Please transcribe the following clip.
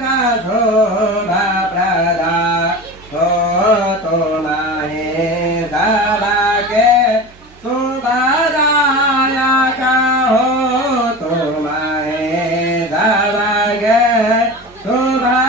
का शोभा प्रदा हो तो महेश के शुभदायक हो तो महेश के शुभ